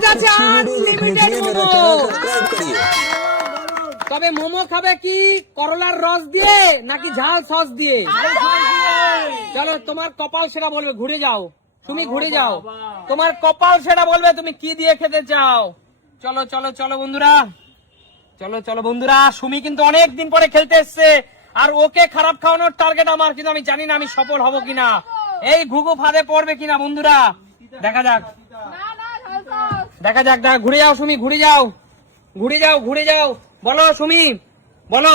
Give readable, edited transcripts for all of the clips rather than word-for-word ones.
আজ আছে আনলিমিটেড মোমো। তবে মোমো খাবে কি করলার রস দিয়ে নাকি ঝাল সস দিয়ে? চলো তোমার কপাল সেটা বলবে, ঘুরে যাও তুমি, ঘুরে যাও, তোমার কপাল সেটা বলবে তুমি কি দিয়ে খেতে চাও। চলো চলো চলো বন্ধুরা, চলো চলো বন্ধুরা। সুমি কিন্তু অনেক দিন পরে খেলতে এসছে, আর ওকে খারাপ খাওয়ানোর টার্গেট আমার, কিন্তু আমি জানি না আমি সফল হব কিনা, এই ঘুঘু ফাঁদে পড়বে কিনা বন্ধুরা। দেখা যাক দেখা যাক। ঘুরে যাও সুমি, ঘুরে যাও, ঘুরে যাও, ঘুরে যাও। বলো সুমি, বলো।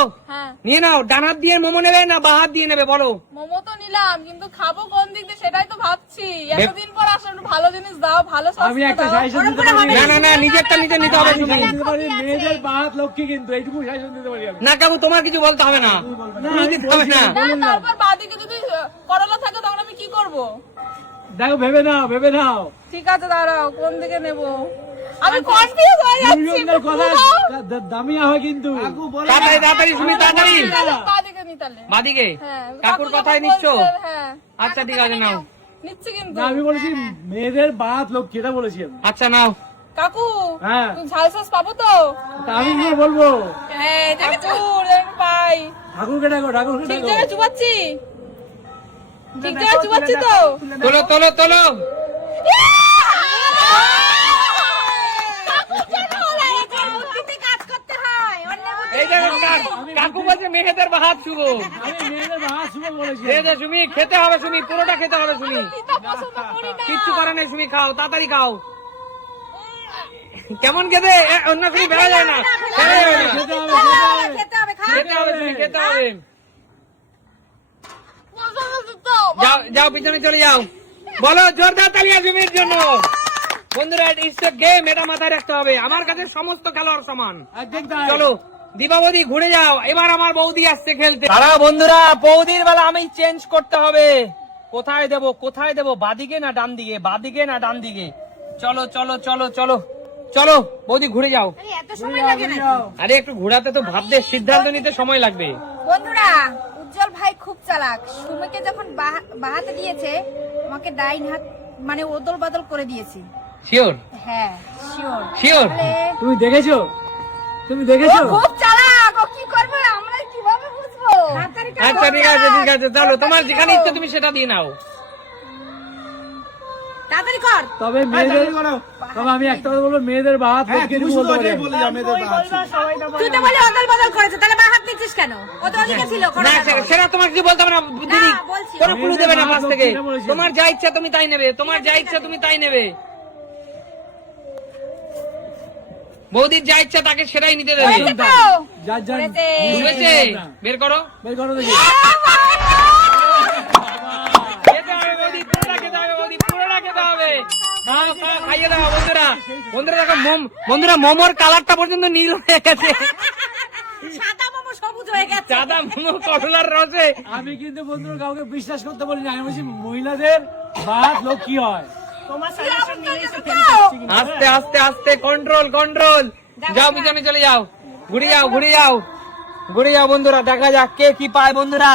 নিয়ে নাও। ডান হাত দিয়ে মোমো নেবে না বা হাত দিয়ে নেবে বলো? মোমো তো নিলাম, কিন্তু খাবো কোন দিক দিয়ে সেটাই তো ভাবছি। এতদিন পর আসলে ভালো জিনিস দাও, ভালো সস দাও। আমি একটা সাজেশন দিতে পারি। না না না, নিজেরটা নিজে নিতে হবে তুমি। মেয়েদের বাহাত লক্ষ্মী কিন্তু এইটুকু সাজেশন দিতে পারি আমি। না কাকু, তোমার কিছু বলতে হবে না, তুমি দিতে হবে না। না, তারপর বাদিকে যদি করলা থাকে তখন আমি কি করব? দেখো, ভেবে নাও, ভেবে নাও। ঠিক আছে, দাঁড়াও, কোন দিকে নেব? আমি কনফিউজ হয়ে যাচ্ছি। দুজনের কথা দামিয়া হয় কিন্তু। তাড়াতাড়ি তাড়াতাড়ি সুমি, তাড়াতাড়ি। বাদিকে নি তাহলে। বাদিকে হ্যাঁ, কাকুর কথাই নিচ্ছ? হ্যাঁ আচ্ছা ঠিক আছে, নাও। নিচ্ছি কিন্তু। না, আমি বলেছি মেয়েদের বাহাত লক্ষ্মী, এটা বলেছি আমি। আচ্ছা নাও। কাকু, হ্যাঁ, তুমি ঝাল সস পাবো তো? তা আমি কি বলবো? হ্যাঁ, ঠাকুর আমি পাই। ঠাকুরকে ডাকো, ঠাকুরকে ঠিক ডাকো। জায়গায় চুবাচ্ছি, ঠিক জায়গায় চুবাচ্ছি তো? তোলো তোলো তোলো। এই দেখো কাকু বলছে মেয়েদের বাহাত শুভ। আমি মেয়েদের বাহাত শুভ বলেছি। সুমি খেতে হবে, সুমি পুরোটা খেতে হবে। সুমি কিচ্ছু করে নেই, সুমি খাও, তাড়াতাড়ি খাও। কেমন খেতে? অন্য সুমি বেড়া যায় না, বেড়া যায় না। খেতে হবে সুমি, খেতে হবে। যাও যাও, পিছনে চলে যাও। বলো জোরদার তালিয়া সুমির জন্য। বন্ধুরা, ইটস এ গেম, এটা মাথায় রাখতে হবে। আমার কাছে সমস্ত খেলোয়াড় সমান। একদম তাই। চলো দীপাবলি, ঘুরে যাও। এবার আমার বৌদি আসছে খেলতে। দাঁড়াও বন্ধুরা, বৌদির বেলা আমি চেঞ্জ করতে হবে। কোথায় দেবো, কোথায় দেবো? বাদিকে না ডান দিকে? বাদিকে না ডান দিকে? চলো চলো চলো চলো চলো বৌদি, ঘুরে যাও। আরে একটু ঘোরাতে তো ভাবতে, সিদ্ধান্ত নিতে সময় লাগবে। বন্ধুরা, উজ্জ্বল ভাই খুব চালাক। সুমিকে যখন বাহাতে দিয়েছে, আমাকে ডাইন হাত মানে ওদল বদল করে দিয়েছি। শিওর? হ্যাঁ, শিওর শিওর? তুমি দেখেছো? তুমি দেখেছো? খুব চালাক। ও কি করবে আমরা কিভাবে বুঝবো? আচ্ছা ঠিক আছে ঠিক আছে, চলো তোমার যেখানে ইচ্ছে তুমি সেটা দিয়ে নাও। তাড়াতাড়ি কর। তবে মেয়েদের, তবে আমি একটা কথা বলবো, মেয়েদের বাহাত লক্ষ্মী তুমি বলতে পারি। তুই তো বলে ওদল বদল করেছে, তাহলে বাহাত দিচ্ছিস কেন? ও তো ওদিকে ছিল। না সেটা তোমার কিছু বলতে হবে না দিদি, বলছি। কোনো ক্লু দেবে না পাশ থেকে। এটা বলেছি। তোমার যা ইচ্ছা তুমি তাই নেবে, তোমার যা ইচ্ছা তুমি তাই নেবে। বৌদির যা ইচ্ছা তাকে সেটাই নিতে দেবে। যার যার বুঝেছে? বের করো, বের করো দেখি। খেতে হবে বৌদি, পুরোটা খেতে হবে বৌদি, পুরোটা খেতে হবে। খাও খাও, খাইয়ে দাও বন্ধুরা। বন্ধুরা দেখো, বন্ধুরা মোমোর কালারটা পর্যন্ত নীল হয়ে গেছে। সাদা মোমো সবুজ হয়ে গেছে। সাদা মোমো করলার রসে। আমি কিন্তু বন্ধুরা কাউকে বিশ্বাস করতে বলি না। আমি বলছি মহিলাদের বাহাত লক্ষ্মী হয়। আস্তে আস্তে আস্তে, কন্ট্রোল কন্ট্রোল। যাও পিছনে চলে যাও, ঘুরে যাও ঘুরে যাও ঘুরে যাও বন্ধুরা। দেখা যাক কে কি পায় বন্ধুরা।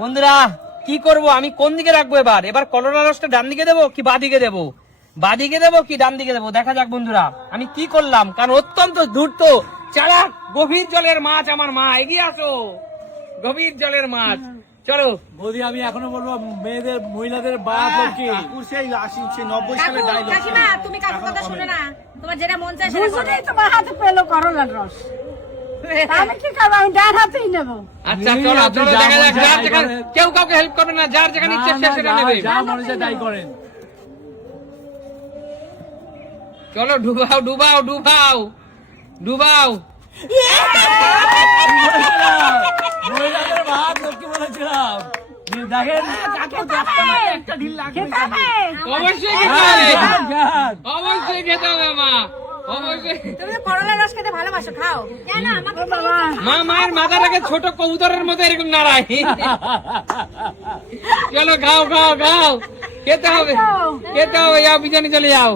বন্ধুরা কি করব, আমি কোন দিকে রাখবো এবার? এবার কলরা রসটা ডান দিকে দেবো কি বাদিকে দেবো? বাদিকে দেবো কি ডান দিকে দেবো? দেখা যাক বন্ধুরা আমি কি করলাম, কারণ অত্যন্ত ধূর্ত চালাক গভীর জলের মাছ আমার মা। এগিয়ে আসো, গভীর জলের মাছ। চলো বৌদি, আমি এখনো বলবো মেয়েদের, মহিলাদের বাহাত লক্ষ্মী। কাকিমা, তুমি কাকুর কথা শুনে না, তোমার যেটা মন চায় সেটা করো। তোমার হাতে পেলো করলার রস, আমি কি করবো? আমি ডান হাতেই নেবো। আচ্ছা চলো চলো, দেখা যাক। যার যেখানে, কেউ কাউকে হেল্প করবে না, যার যেখানে ইচ্ছে সে সেটা নেবে। যা মনে চায় তাই করেন। চলো ডুবাও ডুবাও ডুবাও ডুবাও। মহিলাদের বাহাত লক্ষ্মী বলেছিলাম। দেখেন একটা ঢিল লাগবে। অবশ্যই খেতে হবে, অবশ্যই খেতে হবে মা, অবশ্যই। তুমি তো করলার রস খেতে ভালোবাসো, খাও। কেন আমাকে মা মায়ের মাথাটাকে ছোট কবুতরের মতো এরকম নাড়ায়। চলো খাও খাও খাও, খেতে হবে খেতে হবে। যাও পিছনে চলে যাও,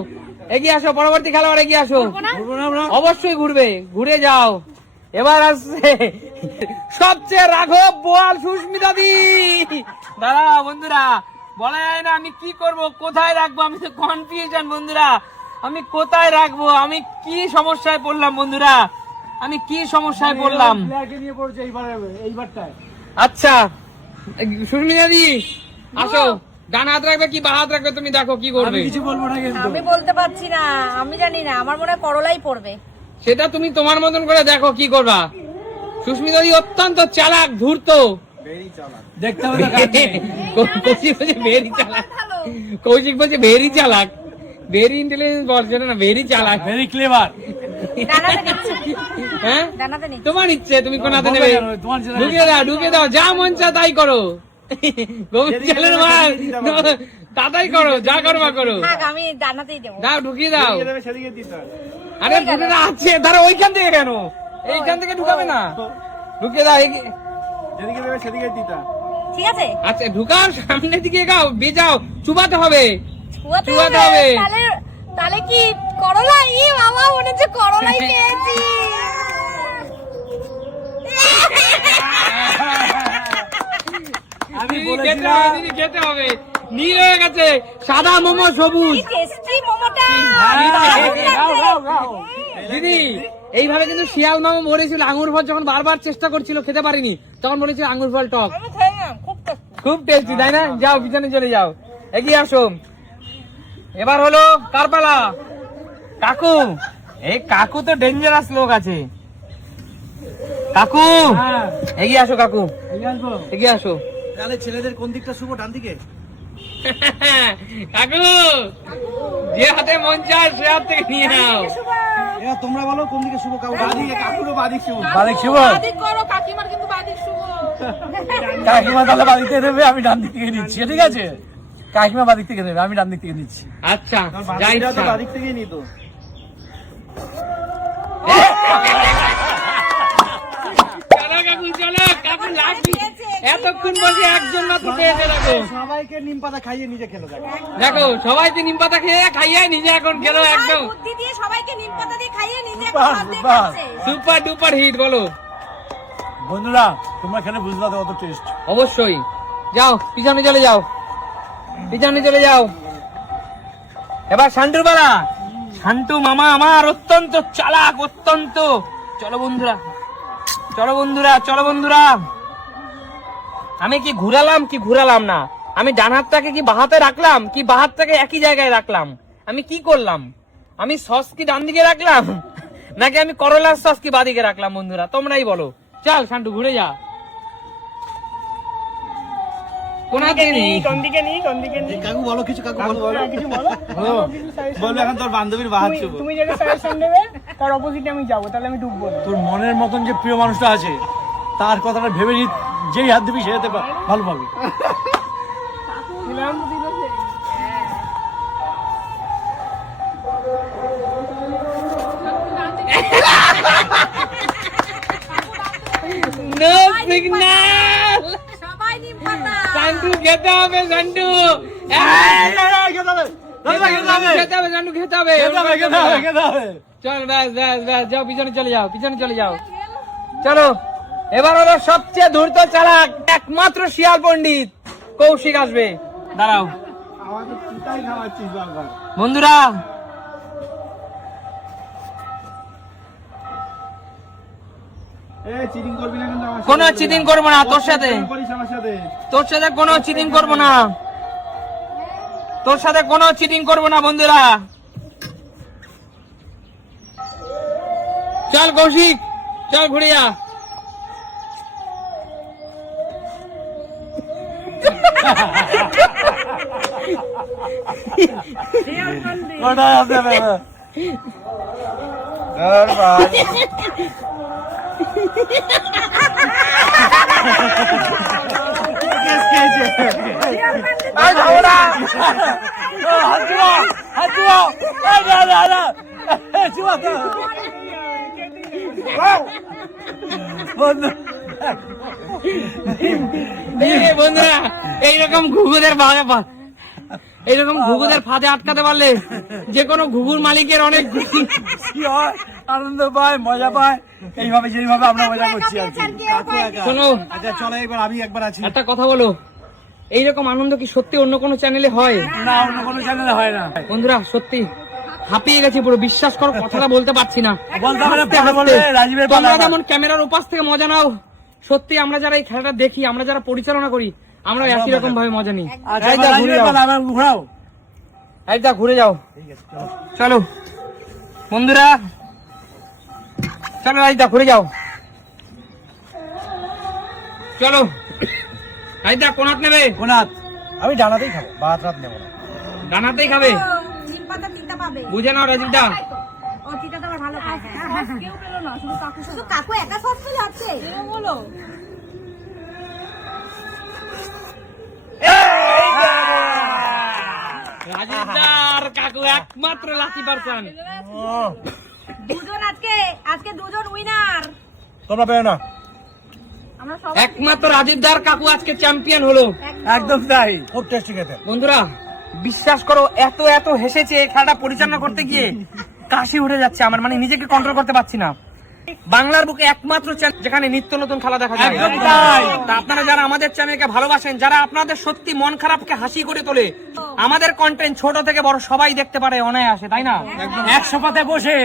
এগিয়ে আসো, পরবর্তী খেলোয়াড় এগিয়ে আসো। অবশ্যই ঘুরবে, ঘুরে যাও। এবার আসছে সবচেয়ে রাঘব বোয়াল সুস্মিতা দি। দাঁড়া বন্ধুরা, বলা যায় না আমি কি করব, কোথায় রাখবো, আমি তো কনফিউশন বন্ধুরা। আমি কোথায় রাখবো? আমি কি সমস্যায় পড়লাম বন্ধুরা, আমি কি সমস্যায় পড়লাম? প্লেয়ারকে নিয়ে পড়ছে এইবারটায়। আচ্ছা সুস্মিতা দি আসো, ডান হাত রাখবে কি বা হাত রাখবে তুমি দেখো কি আমি করবে। কিছু বলবো না কিন্তু। আমি বলতে পারছি না, আমি জানি না, আমার মনে হয় করলাই পড়বে। সেটা তুমি তোমার মতন করে দেখো কি করবা। সুস্মিতা দি অত্যন্ত চালাক, ধূর্ত। দেখতে হবে তো কাকে। কৌশিক বলছে ভেরি চালাক, কৌশিক বলছে ভেরি চালাক, ভেরি ইন্টেলিজেন্ট বলছে না, ভেরি চালাক। Very clever. ডানাতে নিচ্ছে, হ্যাঁ ডানাতে নিচ্ছে। তোমার ইচ্ছে, তুমি কোন হাতে নেবে? তোমার যেটা ঢুকে দাও যা মন চায় তাই করো। গোবিন্দ চালের মাল দাদাই করো, যা করবা করো। থাক, আমি ডানাতেই দেবো। দাও ঢুকিয়ে দাও। আরে ঢুকে আছে, ধরো ওইখান থেকে কেন, এইখান থেকে ঢুকাবে না, ঢুকিয়ে দাও। ঠিক আছে, আচ্ছা ঢুকাও, সামনের দিকে গাও, বেজাও, চুবাতে হবে। চুয়াতে চুয়াতে হবে। হবে। তাহলে কি করলা? ই বাবা, মনে হচ্ছে করলাই পেয়েছি। আমি দিদি খেতে বলেছিলাম হবে, দিদি খেতে হবে। নীল হয়ে গেছে, সাদা মোমো সবুজ। কি টেস্টি মোমোটা। দিদি এইভাবে কিন্তু শিয়াল মামা মরেছিল আঙুর ফল, যখন বারবার চেষ্টা করছিল খেতে পারিনি, তখন বলেছিল আঙুর ফল টক। আমি খেলাম, খুব টেস্টি। খুব টেস্টি তাই না? যাও পিছনে চলে যাও, এগিয়ে আসো। এবার হলো কার পালা? কাকু। এই কাকু তো ডেঞ্জারাস লোক আছে। কাকু হ্যাঁ, এগিয়ে আসো, কাকু এই আসবো। এগিয়ে আসো। তাহলে ছেলেদের কোন দিকটা শুভ? ডান দিকে? কাকু যে হাতে মন চায় সে হাত থেকে নিয়ে নাও। এরা তোমরা বলো কোন দিকে শুভ? বাদিকে, কাকুরও বাদিক শুভ। বাদিক শুভ। বাদিক করো, কাকিমার কিন্তু বাদিক শুভ। কাকিমা তাহলে বাদিক থেকে নেবে, আমি ডান দিক থেকে নিচ্ছি, ঠিক আছে? কাকিমা বাদিক থেকে নেবে, আমি ডান দিক থেকে নিচ্ছি। আচ্ছা যাই বাদিক থেকেই নিত। চলো কাকু, চলো কাকু, লাস্ট এতক্ষণ বসে একজন মাত্র পেয়েছে। দেখো সবাইকে নিম পাতা খাইয়ে নিজে খেলো। দেখো সবাইকে নিম পাতা খেয়ে খাইয়ে নিজে এখন খেলো একদম বুদ্ধি দিয়ে সবাইকে নিম পাতা দিয়ে খাইয়ে নিজে বাহ, খাওয়া দিয়ে বাহ। খাচ্ছে। Super duper hit. বলো বন্ধুরা, তোমরা খেলে বুঝলা তো কত টেস্ট। অবশ্যই। যাও পিছনে চলে যাও, পিছনে চলে যাও। এবার শান্টুর পালা। শান্টু মামা আমার অত্যন্ত চালাক, অত্যন্ত। চলো বন্ধুরা, চলো বন্ধুরা, চলো বন্ধুরা। আমি কি ঘুরালাম কি ঘুরালাম না? আমি ডান হাতটাকে কি বাহাতে রাখলাম কি বাহাতটাকে একই জায়গায় রাখলাম? আমি কি করলাম? আমি সস কি ডান দিকে রাখলাম নাকি আমি করলার সস কি বাদিকে রাখলাম? বন্ধুরা তোমরাই বলো। চল শান্টু ঘুরে যা। কোন দিকে নি? কাকু বলো কিছু, কাকু বলো কিছু, বলো বলো। এখন তোর বান্ধবীর বাহাত শুভ। তুমি যেটা সাজেশন দেবে তার অপোজিটে আমি যাবো, তাহলে আমি ডুববো না। তোর মনের মতন যে প্রিয় মানুষটা আছে তার কথাটা ভেবে নি, যেই হাত দিবি সেটাতে ভালো পাবি। দিলাম দিল সে। No signal. সবাই নিম পাতা। শান্টু খেতে হবে, শান্টু খেতে হবে, শান্টু খেতে হবে। চল ব্যাস ব্যাস ব্যাস, যাও পিছনে চলে যাও, পিছনে চলে যাও। চলো এবার হলো সবচেয়ে ধূর্ত চালাক একমাত্র শিয়াল পণ্ডিত কৌশিক আসবে। দাঁড়াও বন্ধুরা, কোনো চিটিং করবো না তোর সাথে, তোর সাথে কোনো চিটিং করবো না, তোর সাথে কোনো চিটিং করবো না বন্ধুরা। চল কৌশিক, চল ঘুরে যা। কোথায় আছে বাবা? বন্ধুরা এইরকম ঘুঘুদের এইরকম ঘুঘুদের ফাঁদে আটকাতে পারলে যে কোনো ঘুঘুর মালিকের অনেক কি হয়, আনন্দ পায়, মজা পায়। এইভাবে যেইভাবে আমরা মজা করছি আর কি। শোনো, আচ্ছা চলো এবার আমি একবার আছি। একটা কথা বলো, এইরকম আনন্দ কি সত্যি অন্য কোনো চ্যানেলে হয়? না, অন্য কোনো চ্যানেলে হয় না। বন্ধুরা সত্যি হাঁপিয়ে গেছি পুরো, বিশ্বাস করো কথাটা বলতে পারছি না। বলতে হবে না, হাসতে পরে বলবে হাসতে। রাজীবের তোমরা পালা। যেমন ক্যামেরার উপাস থেকে মজা নাও, সত্যি আমরা যারা এই খেলাটা দেখি, আমরা যারা পরিচালনা করি, আমরা একই রকম ভাবে মজা নিই। আচ্ছা, এই যা, ঘুরে রাজীবের যাও, পালা, আমার ঘোরাও। এই যা, ঘুরে যাও, চলো বন্ধুরা, চলো রাজদা ঘুরে যাও, চলো। রাজদা কোন হাত নেবে? কোন হাত? আমি ডানাতেই খাবো, বাত রাত নেবো না। ডানাতেই খাবে? তিন পাতা তিনটা পাবে। বুঝে নাও রাজদা। ও তিনটা তো আমার ভালো খায়। কেউ পেলো না, শুধু কাকু শুধু কাকু একা সস পেলে হচ্ছে। এরকম হলো। রাজদার কাকু একমাত্র লাকি পারসন। দুজন আজকে দুজন উইনার। তোমরা পেও না। আমরা সবাই একমাত্র রাজীবদার কাকু আজকে চ্যাম্পিয়ন হলো। একদম তাই, খুব টেস্টি খেতে। বন্ধুরা বিশ্বাস করো, এত এত হেসেছে এই খেলাটা পরিচালনা করতে গিয়ে, কাশি উঠে যাচ্ছে আমার, মানে নিজেকে কন্ট্রোল করতে পারছি না। বাংলার বুকে একমাত্র চ্যানেল যেখানে নিত্য নতুন খেলা দেখা যায়। একদম তাই। তা আপনারা যারা আমাদের চ্যানেলকে ভালোবাসেন, যারা আপনাদের সত্যি মন খারাপকে হাসি করে তোলে, আমাদের কন্টেন্ট ছোট থেকে বড় সবাই দেখতে পারে অনায়াসে, তাই না? এক সোফাতে বসে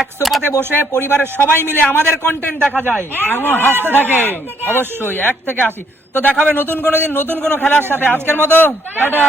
এক সোফাতে বসে পরিবারের সবাই মিলে আমাদের কন্টেন্ট দেখা যায়। আমার হাসতে থাকে। অবশ্যই 1 থেকে 80। তো দেখাবে নতুন কোনো দিন নতুন কোনো খেলার সাথে। আজকের মতো টাটা।